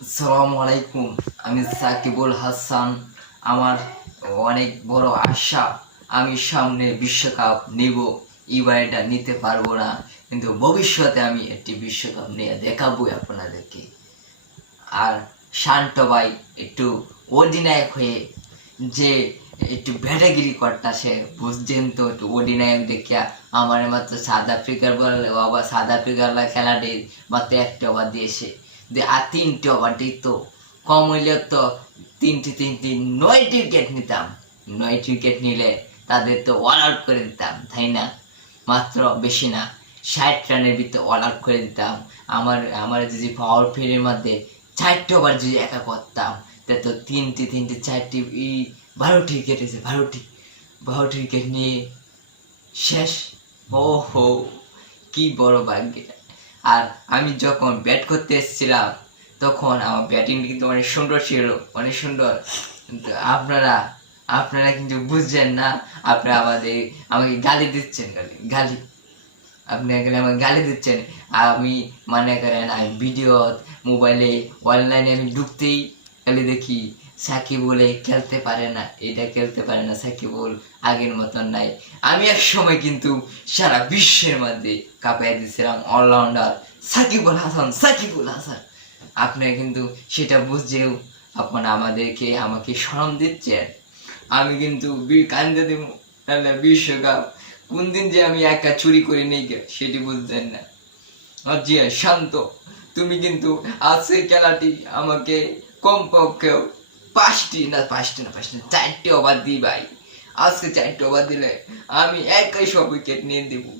আসসালামু আলাইকুম। আমি সাকিবুল হাসান। আমার অনেক বড় আশা, আমি সামনে বিশ্বকাপ নিব। এবার এটা নিতে পারবো না, কিন্তু ভবিষ্যতে আমি একটি বিশ্বকাপ নিয়ে দেখাবো আপনাদেরকে। আর শান্ত ভাই একটু অধিনায়ক হয়ে যে একটু ব্যাটাগিরি করতেছে, বুঝছেন তো? একটু অধিনায়ক দেখিয়া আমার মাত্র সাউথ আফ্রিকার বল, আবার সাউথ আফ্রিকার খেলা ডে মাত্র একটা ওভার দিয়েছে, আর 3টে ওভার দিত। কম হইলেও তো তিনটি তিনটি 9টি উইকেট নিতাম। 9টি উইকেট নিলে তাদের তো অল আউট করে দিতাম, তাই না? মাত্র বেশি না, 60 রানের ভিতরে অল আউট করে দিতাম। আমার আমার যদি পাওয়ার প্লের মধ্যে 4টে ওভার যদি একা করতাম, তা তো তিনটি তিনটি 4টি 12টি উইকেট এসে 12টি উইকেট নিয়ে শেষ। ও হো, কি বড় ভাগ্য! আর আমি যখন ব্যাট করতে এসেছিলাম, তখন আমার ব্যাটিং কিন্তু অনেক সুন্দর ছিল, অনেক সুন্দর। কিন্তু আপনারা আপনারা কিন্তু বুঝছেন না। আপনারা আমাকে গালি দিচ্ছেন, গালি গালি আপনি এখানে আমাকে গালি দিচ্ছেন। আমি মনে করেন আমি ভিডিও, মোবাইলে, অনলাইনে আমি ঢুকতেই খালি দেখি সাকিবুল খেলতে পারে না, এটা খেলতে পারে না, সাকিবুল আগের মতন নাই। আমি এক সময় কিন্তু সারা বিশ্বের মধ্যে কাঁপাইয়া দিয়েছিলাম অলরাউন্ডার সাকিবুল হাসান, সাকিবুল হাসান। আপনারা কিন্তু সেটা বুঝছেও, আপনারা আমাকে শরম দিচ্ছেন। আমি কিন্তু কান্দে দিব, নাহলে বিশ্বকাপ কোন দিন যে আমি একা চুরি করে নেই সেটি বুঝতেন না। জি শান্ত, তুমি কিন্তু আজকে খেলাটি আমাকে কমপক্ষেও 4টে ওভার দিই ভাই। আজকে 4টে ওভার দিলে আমি একাই সব উইকেট নিয়ে দেবো।